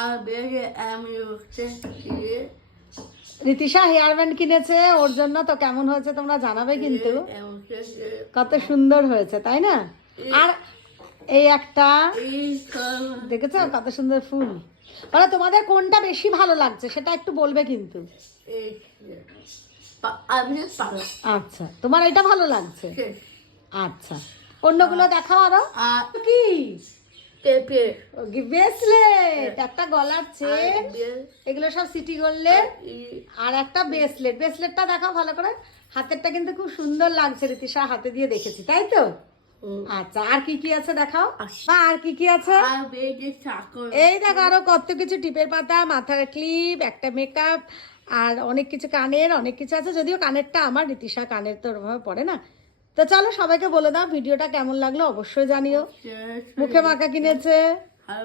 আর বেগে আমি হচ্ছে রীতিশা হেয়ার ব্যান্ড কিনেছে ওর জন্য, তো কেমন হয়েছে তোমরা জানাবে কিন্তু। হচ্ছে কত সুন্দর হয়েছে তাই না? আর এই একটা এই দেখেছো কত সুন্দর ফুল। মানে তোমাদের কোনটা বেশি ভালো লাগছে সেটা একটু বলবে কিন্তু। আমি পারলাম আচ্ছা, তোমার এটা ভালো লাগছে। আচ্ছা, অন্যগুলো দেখাও আরো। আর কি পেঁপে ব্রেসলেট, একটা গলার চেন, এগুলো সব সিটি গোল্ডের। আর একটা ব্রেসলেট, ব্রেসলেটটা দেখাও ভালো করে। হাতেরটা কিন্তু খুব সুন্দর লাগছে, রীতিশা হাতে দিয়ে দেখেছি তাই তো। আচ্ছা, আর কি কি আছে দেখাও। আর কি কি আছে? আর বেগে চাকর এই দেখো আরো কত কিছু, টিপের পাতা, মাথার ক্লিপ, একটা মেকআপ, আর অনেক কিছু কানের, অনেক কিছু আছে। যদিও কানেরটা আমার, রীতিশা কানের তো ওরভাবে পড়ে না। তো চলো সবাইকে বলে দাও ভিডিওটা কেমন লাগলো অবশ্যই জানিও। মুখে মাখা কিনেছে। আর